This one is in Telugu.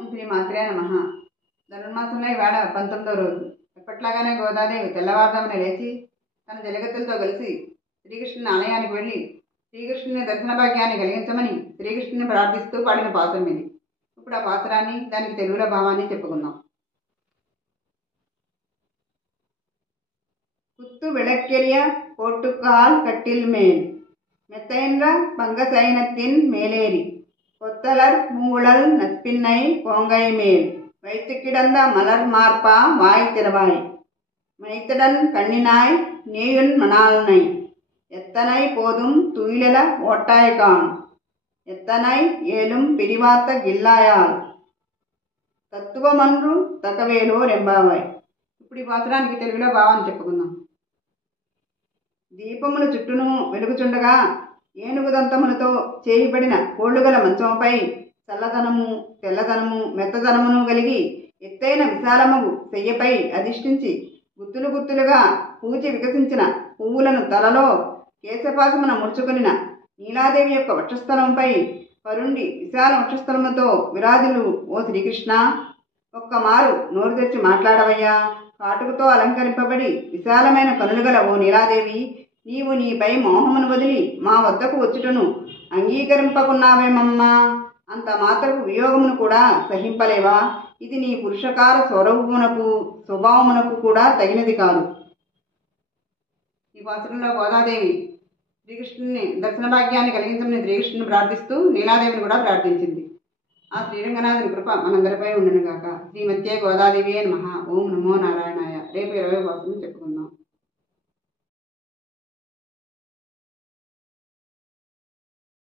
ఓం శ్రీ మాత్రే నమః. ధనుర్మాసంలో ఇవాళ 19వ రోజు. ఎప్పట్లాగానే గోదాదేవి తెల్లవారుజామున లేచి తన జలగతులతో కలిసి శ్రీకృష్ణుని ఆలయానికి వెళ్ళి శ్రీకృష్ణుని దర్శన భాగ్యాన్ని కలిగించమని శ్రీకృష్ణుని ప్రార్థిస్తూ పాడిన పాసురం ఇది. ఇప్పుడు ఆ పాసురాన్ని దానికి తెలుగులో భావాన్ని చెప్పుకుందాం. குத்து விளக்கெரிய போட்டுக்கால் கட்டில் மேல் மெத்தைன்ற பங்கசைனத்தின் மேலேறி கொத்தலர் பூங்குழல் நட்பின்னை கோங்கை மேல் வைத்து கிடந்த மலர் மார்பா வாய் திறவாய் மைத்தடன் கண்ணினாய் நீயுன் மணால்னை எத்தனை போதும் துயிலெல ஓட்டாய்கான் எத்தனை ஏலும் பிரிவாத்த గిల్లాయాల్ తత్వమన్రు తకవేలో రెంబావాయ్. ఇప్పుడు ఈ పాత్రానికి తెలుగులో భావాన్ని చెప్పుకుందాం. దీపమును చుట్టూను వెలుగుచుండగా ఏనుగు దంతములతో చేయబడిన కోళ్లుగల మంచంపై చల్లదనము, తెల్లదనము, మెత్తదనమును కలిగి ఎత్తైన విశాలమగు శయ్యపై అధిష్ఠించి గుత్తులు గుత్తులుగా పూచి వికసించిన పువ్వులను తలలో కేశపాశమున ముడుచుకొనిన నీలాదేవి యొక్క వక్షస్థలంపై పరుండి విశాల వక్షస్థలముతో విరాజులు. ఓ శ్రీకృష్ణ, ఒక్కమారు నోరు తెచ్చి మాట్లాడవయ్యా. కాటుకతో అలంకరింపబడి విశాలమైన కనులుగల ఓ నీలాదేవి, నీవు నీపై మోహమును వదిలి మా వద్దకు వచ్చుటను అంగీకరింపకున్నావేమమ్మా. అంత మాత్రపు వియోగమును కూడా సహింపలేవా? ఇది నీ పురుషకార స్వభావమునకు కూడా తగినది కాదు. ఈ పాత్రలో గోదాదేవి శ్రీకృష్ణుని దర్శన భాగ్యాన్ని కలిగించమని శ్రీకృష్ణుని ప్రార్థిస్తూ నీలాదేవిని కూడా ప్రార్థించింది. ఆ శ్రీరంగనాథుని కృప మనందరిపై ఉండునుగాక. శ్రీమత్యే గోదాదేవి నమః. ఓం నమో నారాయణాయ. రేపు 20వ పాసురం చెప్పుకుందాం.